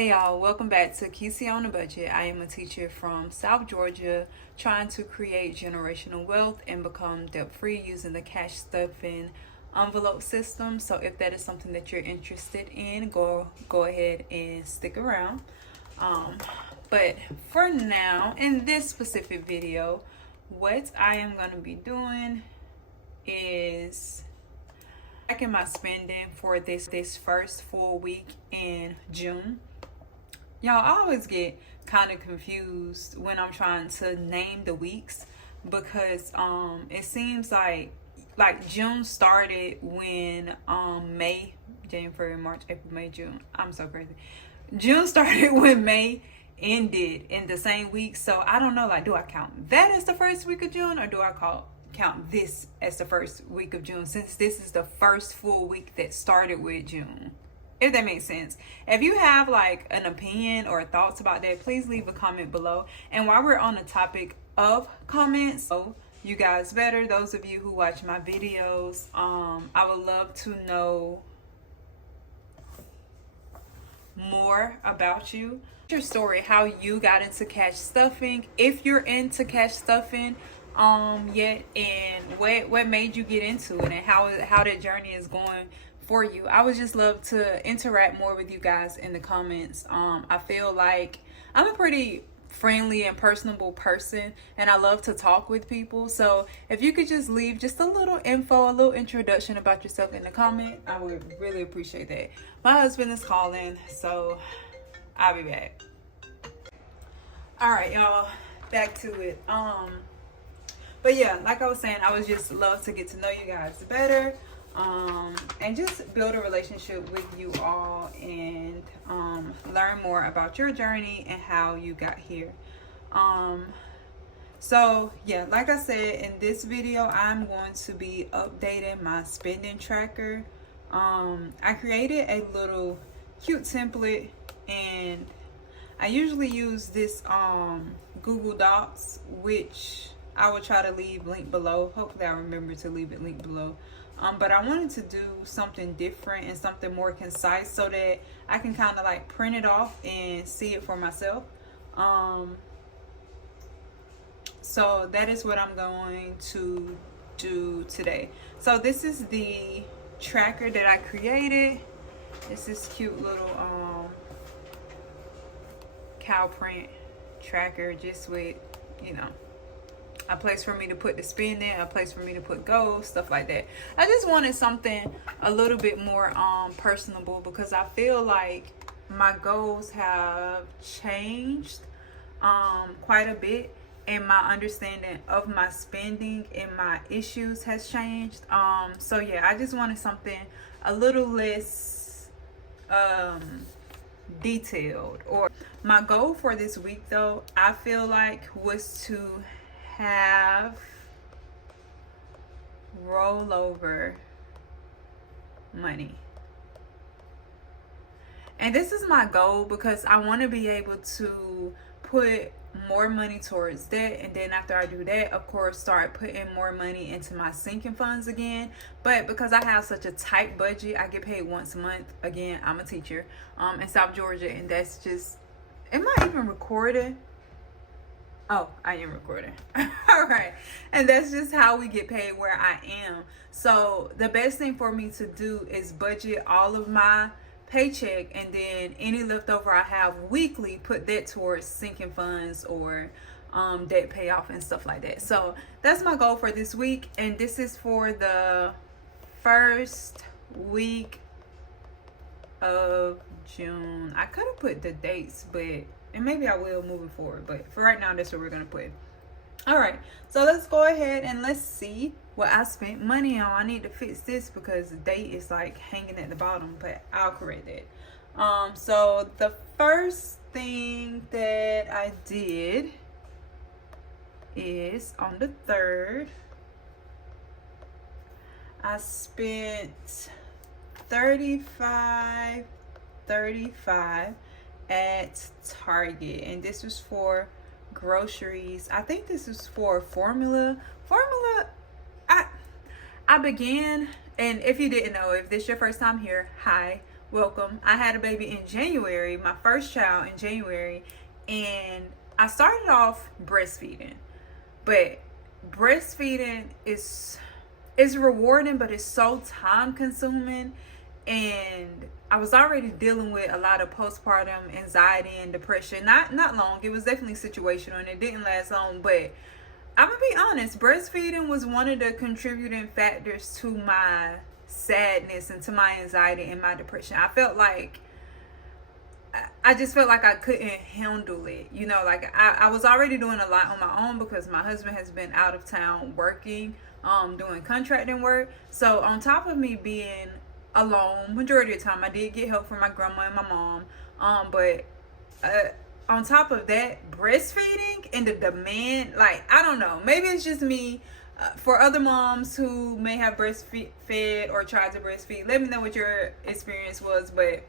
Hey y'all, welcome back to Kesey on a Budget. I am a teacher from South Georgia trying to create generational wealth and become debt free using the cash stuffing envelope system. So if that is something that you're interested in, go ahead and stick around. But for now, in this specific video, what I am going to be doing is tracking my spending for this first full week in June. Y'all, I always get kind of confused when I'm trying to name the weeks because it seems like June started when May, January, March, April, May, June. I'm so crazy. June started when May ended in the same week. So I don't know, like, do I count that as the first week of June or do I count this as the first week of June, since this is the first full week that started with June? If that makes sense. If you have like an opinion or thoughts about that, please leave a comment below. And while we're on the topic of comments, so you guys better, those of you who watch my videos, I would love to know more about you, your story, how you got into cash stuffing, if you're into cash stuffing yet, and what made you get into it, and how that journey is going for you. I would just love to interact more with you guys in the comments. I feel like I'm a pretty friendly and personable person, and I love to talk with people. So if you could just leave just a little info, a little introduction about yourself in the comment, I would really appreciate that. My husband is calling, so I'll be back. All right, y'all, back to it. But yeah, like I was saying, I would just love to get to know you guys better. And just build a relationship with you all, and learn more about your journey and how you got here. So yeah, like I said, in this video I'm going to be updating my spending tracker. I created a little cute template, and I usually use this Google Docs, which I will try to leave link below. Hopefully I remember to leave it linked below. But I wanted to do something different and something more concise so that I can kind of like print it off and see it for myself. So that is what I'm going to do today. So this is the tracker that I created. It's this cute little cow print tracker, just with, you know, a place for me to put the spending, a place for me to put goals, stuff like that. I just wanted something a little bit more personable, because I feel like my goals have changed quite a bit, and my understanding of my spending and my issues has changed. So yeah, I just wanted something a little less detailed. Or my goal for this week, though, I feel like, was to have rollover money. And this is my goal because I want to be able to put more money towards that, and then after I do that, of course, start putting more money into my sinking funds again. But because I have such a tight budget, I get paid once a month. Again, I'm a teacher in South Georgia, and that's just, am I even recording? Oh, I am recording. All right. And that's just how we get paid where I am. So the best thing for me to do is budget all of my paycheck, and then any leftover I have weekly, put that towards sinking funds or debt payoff and stuff like that. So that's my goal for this week. And this is for the first week of June. I could have put the dates, and maybe I will moving forward, but for right now, that's what we're gonna put. All right, so let's go ahead and let's see what I spent money on. I need to fix this because the date is like hanging at the bottom, but I'll correct that. So the first thing that I did is on the 3rd, I spent $35 at Target, and this was for groceries. I think this is for formula. I began, and if you didn't know, if this is your first time here, hi, welcome. I had a baby in January, my first child in January, and I started off breastfeeding. But breastfeeding is rewarding, but it's so time consuming, and I was already dealing with a lot of postpartum anxiety and depression. Not long. It was definitely situational and it didn't last long, but I'm gonna be honest, breastfeeding was one of the contributing factors to my sadness and to my anxiety and my depression. I just felt like I couldn't handle it. You know, like I was already doing a lot on my own because my husband has been out of town working, doing contracting work. So on top of me being alone majority of the time, I did get help from my grandma and my mom. But on top of that, breastfeeding and the demand, like, I don't know, maybe it's just me. For other moms who may have breastfed or tried to breastfeed, let me know what your experience was. But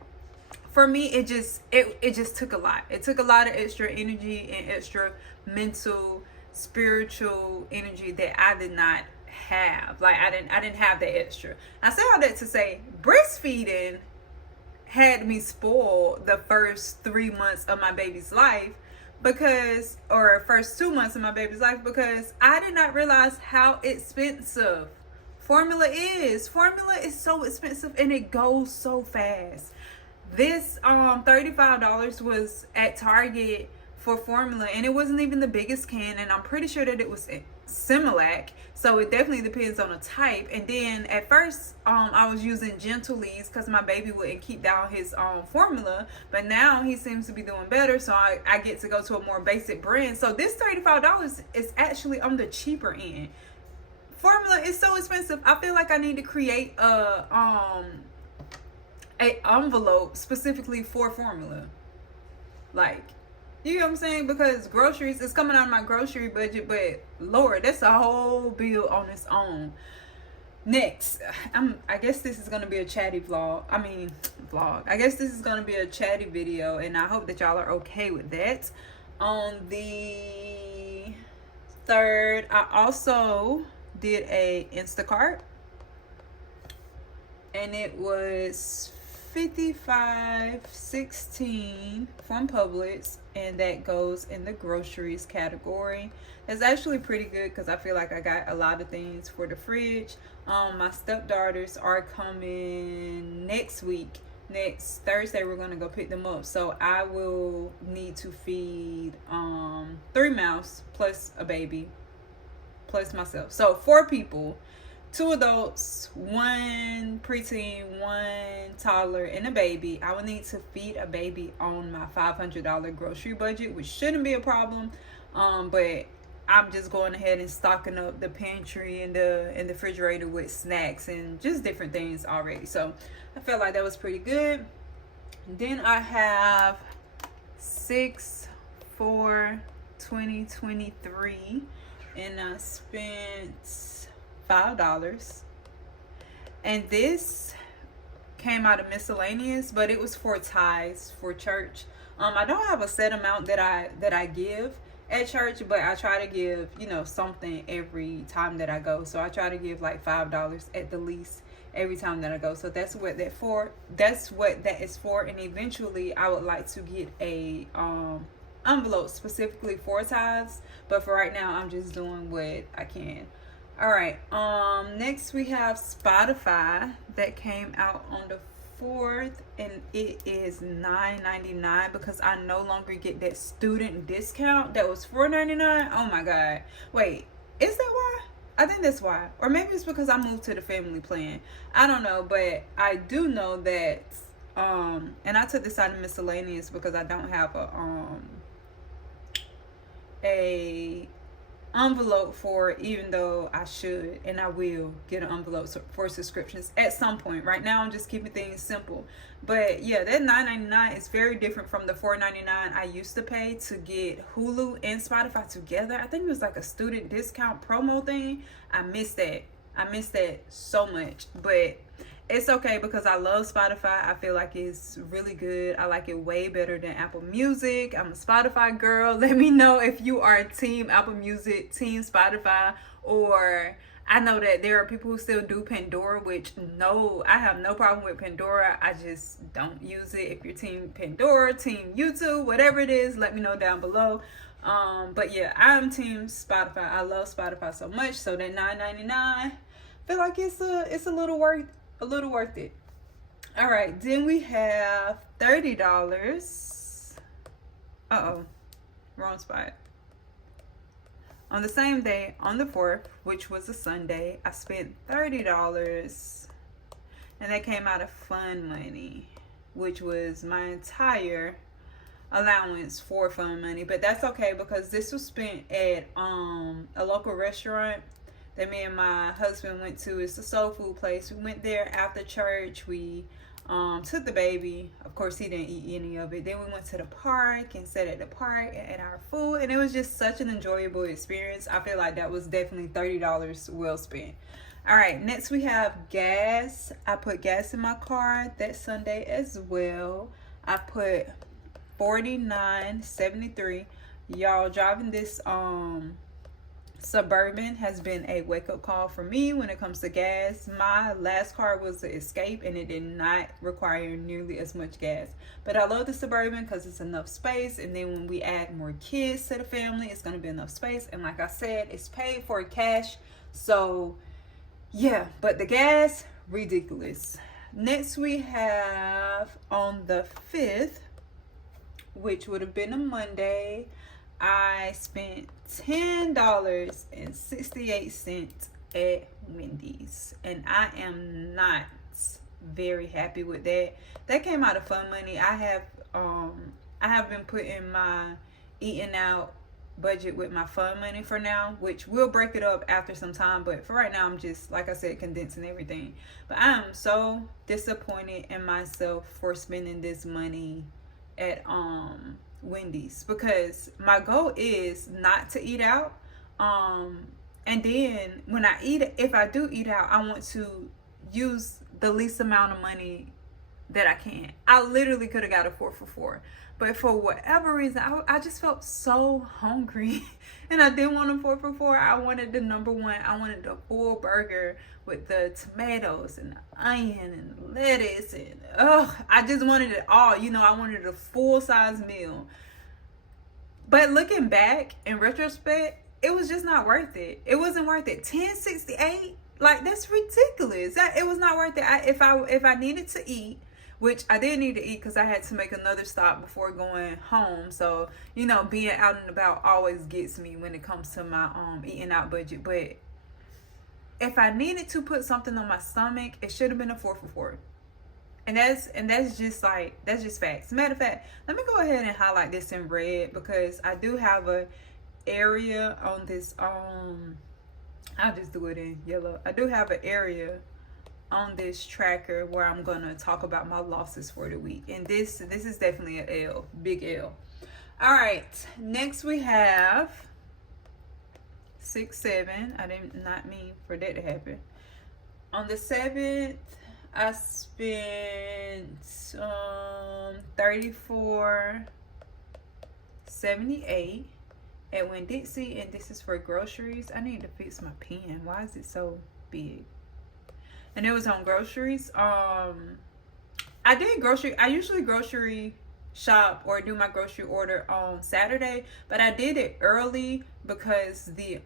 for me, it just took a lot. It took a lot of extra energy and extra mental, spiritual energy that I did not have. Like, I didn't have that extra. I say all that to say, breastfeeding had me spoiled the first 3 months of my baby's life or first 2 months of my baby's life, because I did not realize how expensive formula is. Formula is so expensive and it goes so fast. This $35 was at Target for formula, and it wasn't even the biggest can, and I'm pretty sure that it was Similac, so it definitely depends on the type. And then at first I was using Gentle Leads because my baby wouldn't keep down his formula, but now he seems to be doing better, so I get to go to a more basic brand. So this $35 is actually on the cheaper end. Formula is so expensive. I feel like I need to create a envelope specifically for formula, like, you know what I'm saying? Because groceries is coming out of my grocery budget, but Lord, that's a whole bill on its own. Next, I guess this is gonna be a chatty vlog. I guess this is gonna be a chatty video, and I hope that y'all are okay with that. On the 3rd, I also did a Instacart, and it was $55.16 from Publix, and that goes in the groceries category. It's actually pretty good because I feel like I got a lot of things for the fridge. My stepdaughters are coming next week. Next Thursday we're gonna go pick them up, so I will need to feed 3 mouths plus a baby plus myself, so 4 people. 2 adults, 1 preteen, 1 toddler, and a baby. I will need to feed a baby on my $500 grocery budget, which shouldn't be a problem. But I'm just going ahead and stocking up the pantry and the refrigerator with snacks and just different things already. So I felt like that was pretty good. Then I have 6/4/2023, and I spent $5, and this came out of miscellaneous, but it was for tithes for church. I don't have a set amount that I give at church, but I try to give, something every time that I go. So I try to give like $5 at the least every time that I go. So that's what that is for. And eventually I would like to get a envelope specifically for tithes, but for right now I'm just doing what I can. All right, next we have Spotify that came out on the 4th, and it is $9.99 because I no longer get that student discount that was $4.99. Oh my God. Wait, is that why? I think that's why. Or maybe it's because I moved to the family plan. I don't know, but I do know that, and I took this out of miscellaneous because I don't have a envelope for it, even though I should and I will get an envelope for subscriptions at some point. Right now I'm just keeping things simple, but yeah, that $9.99 is very different from the $4.99 I used to pay to get Hulu and Spotify together. I think it was like a student discount promo thing. I missed that so much, but it's okay because I love Spotify. I feel like it's really good. I like it way better than Apple Music. I'm a Spotify girl. Let me know if you are team Apple Music, team Spotify, or I know that there are people who still do Pandora, which no, I have no problem with Pandora. I just don't use it. If you're team Pandora, team YouTube, whatever it is, let me know down below. But yeah, I'm team Spotify. I love Spotify so much. So that $9.99, feel like it's a little worth it. All right, then we have $30. Uh-oh, wrong spot. On the same day, on the 4th, which was a Sunday, I spent $30, and that came out of fun money, which was my entire allowance for fun money. But that's okay, because this was spent at a local restaurant that me and my husband went to. It's a soul food place. We went there after church. We took the baby. Of course, he didn't eat any of it. Then we went to the park and sat at the park and ate our food, and it was just such an enjoyable experience. I feel like that was definitely $30 well spent. All right, next we have gas. I put gas in my car that Sunday as well. I put $49.73. Y'all, driving this Suburban has been a wake-up call for me when it comes to gas. My last car was the Escape, and it did not require nearly as much gas. But I love the Suburban because it's enough space, and then when we add more kids to the family, it's going to be enough space. And like I said, it's paid for cash. So yeah, but the gas, ridiculous. Next we have on the 5th, which would have been a Monday, I spent $10.68 at Wendy's, and I am not very happy with that. That came out of fun money. I have been putting my eating out budget with my fun money for now, which will break it up after some time, but for right now I'm just, like I said, condensing everything. But I am so disappointed in myself for spending this money at Wendy's, because my goal is not to eat out, and then when I eat, if I do eat out, I want to use the least amount of money that I can. I literally could have got a 4 for $4, but for whatever reason, I just felt so hungry and I didn't want a 4 for $4. I wanted the number one. I wanted the full burger with the tomatoes and the onion and lettuce, and I just wanted it all. I wanted a full-size meal. But looking back in retrospect, it was just not worth it. It wasn't worth it. $10.68, like, that's ridiculous. It was not worth it. If I needed to eat, which I did need to eat because I had to make another stop before going home. So, being out and about always gets me when it comes to my eating out budget. But if I needed to put something on my stomach, it should have been a 4 for $4. And that's just facts. Matter of fact, let me go ahead and highlight this in red, because I do have a area on this I'll just do it in yellow. I do have an area on this tracker where I'm gonna talk about my losses for the week, and this is definitely an L, big L. All right, next we have 6, 7. I did not mean for that to happen. On the 7th, I spent $34.78 at Winn-Dixie, and this is for groceries. I need to fix my pen. Why is it so big? And it was on groceries. I usually grocery shop or do my grocery order on Saturday, but I did it early because the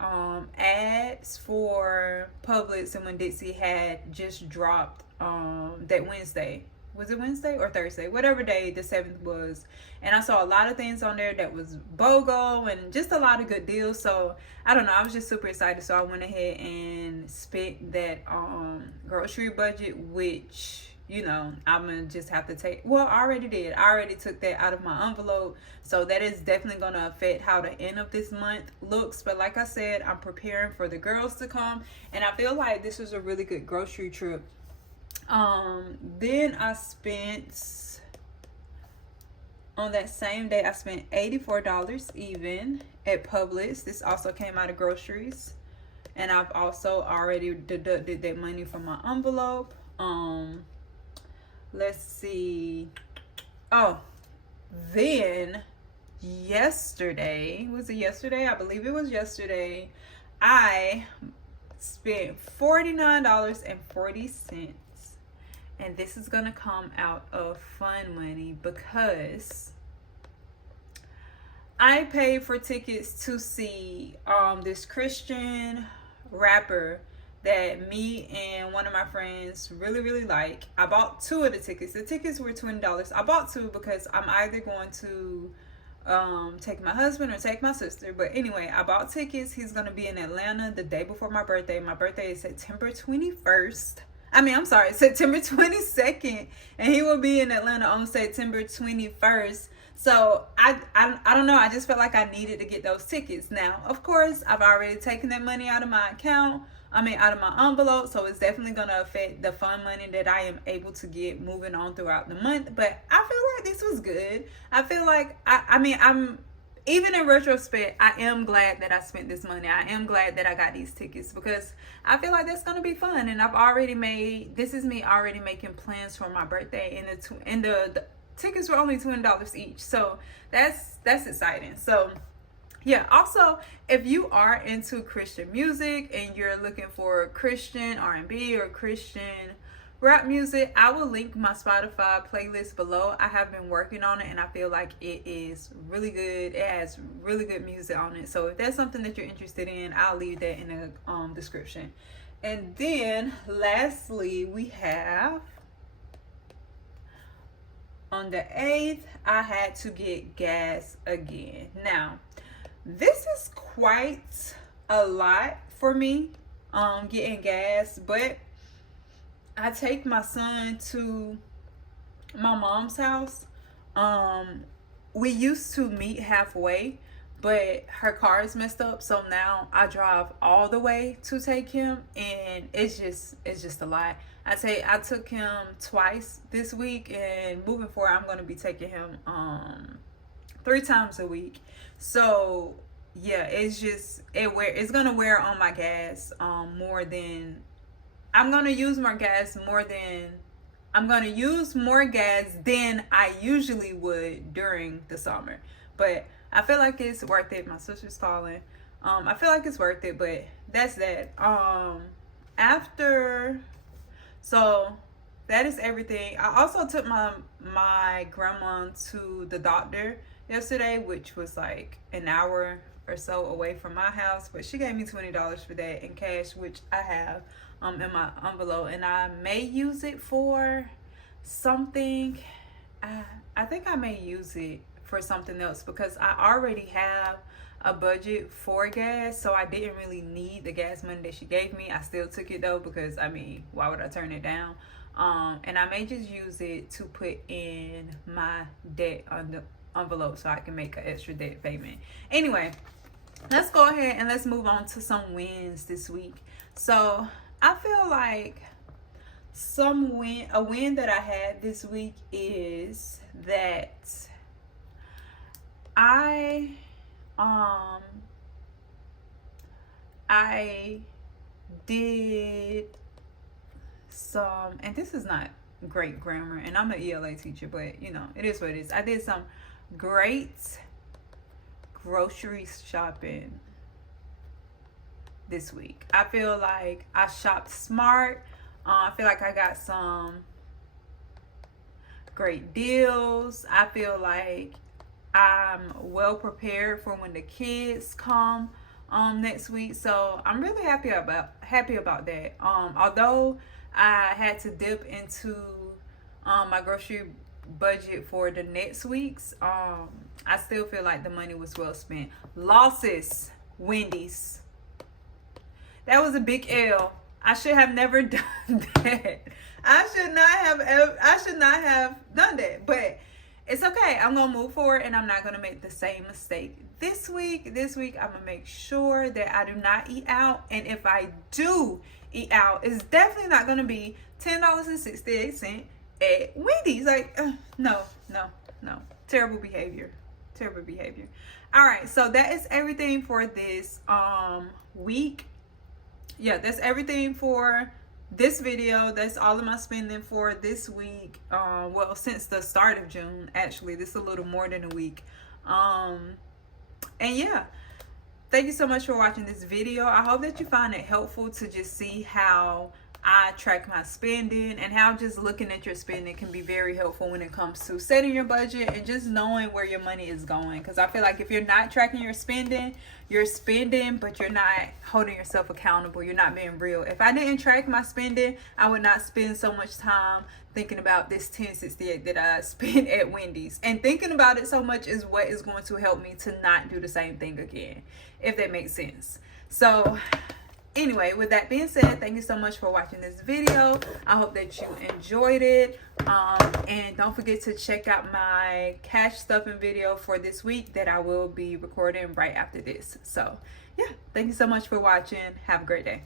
ads for Publix and Winn-Dixie had just dropped that Wednesday. Was it Wednesday or Thursday? Whatever day the 7th was. And I saw a lot of things on there that was BOGO and just a lot of good deals. So, I don't know. I was just super excited. So, I went ahead and spent that grocery budget, which, I'm going to just have to take. Well, I already did. I already took that out of my envelope. So, that is definitely going to affect how the end of this month looks. But like I said, I'm preparing for the girls to come. And I feel like this was a really good grocery trip. Then I spent, on that same day, I spent $84 even at Publix. This also came out of groceries, and I've also already deducted that money from my envelope. Let's see. Oh, then yesterday, was it yesterday? I believe it was yesterday. I spent $49.40. And this is gonna come out of fun money because I paid for tickets to see this Christian rapper that me and one of my friends really like. I bought 2 of the tickets. The tickets were $20. I bought 2 because I'm either going to take my husband or take my sister. But anyway, I bought tickets. He's gonna be in Atlanta the day before my birthday. My birthday is September 22nd, and he will be in Atlanta on September 21st. So I don't know, I just felt like I needed to get those tickets. Now, of course, I've already taken that money out of my account. Out of my envelope, so it's definitely going to affect the fun money that I am able to get moving on throughout the month. But I feel like this was good. I feel like, I'm, even in retrospect, I am glad that I spent this money. I am glad that I got these tickets because I feel like that's going to be fun. And this is me already making plans for my birthday, and the tickets were only $20 each. So that's exciting. So yeah, also, if you are into Christian music and you're looking for Christian R&B or Christian rap music, I will link my Spotify playlist below. I have been working on it and I feel like it is really good. It has really good music on it. So if that's something that you're interested in, I'll leave that in the description. And then lastly, we have on the 8th, I had to get gas again. Now, this is quite a lot for me, getting gas, but I take my son to my mom's house. We used to meet halfway, but her car is messed up, so now I drive all the way to take him, and it's just a lot. I took him twice this week, and moving forward, I'm going to be taking him 3 times a week. So yeah, it's gonna wear on my gas more than I'm gonna use more gas than I usually would during the summer. But I feel like it's worth it. My sister's calling. I feel like it's worth it, but that's that. So that is everything. I also took my grandma to the doctor yesterday, which was like an hour or so away from my house, but she gave me $20 for that in cash, which I have in my envelope, and I may use it for something. I think I may use it for something else because I already have a budget for gas, so I didn't really need the gas money that she gave me. I still took it though because why would I turn it down? And I may just use it to put in my debt on the envelope so I can make an extra debt payment. Anyway, let's go ahead and let's move on to some wins this week. So I feel like a win that I had this week is that I did some, and this is not great grammar, and I'm an ELA teacher, but you know, it is what it is. I did some great grocery shopping this week. I feel like I shopped smart. I feel like I got some great deals. I feel like I'm well prepared for when the kids come next week. So I'm really happy about that. Although I had to dip into my grocery budget for the next weeks, I still feel like the money was well spent. Losses, Wendy's. That was a big L. I should have never done that. I should not have done that. But it's okay. I'm gonna move forward and I'm not gonna make the same mistake this week. I'm gonna make sure that I do not eat out. And if I do eat out, it's definitely not gonna be $10.68 at Wendy's. Like, no. Terrible behavior. All right, so that is everything for this week. Yeah, that's everything for this video. That's all of my spending for this week. Well, since the start of June, actually. This is a little more than a week. And yeah, thank you so much for watching this video. I hope that you find it helpful to just see how I track my spending, and how just looking at your spending can be very helpful when it comes to setting your budget and just knowing where your money is going. Because I feel like if you're not tracking your spending, you're spending, but you're not holding yourself accountable. You're not being real. If I didn't track my spending, I would not spend so much time thinking about this $10.68 that I spent at Wendy's. And thinking about it so much is what is going to help me to not do the same thing again, if that makes sense. So anyway, with that being said, thank you so much for watching this video. I hope that you enjoyed it. And don't forget to check out my cash stuffing video for this week that I will be recording right after this. So yeah, thank you so much for watching. Have a great day.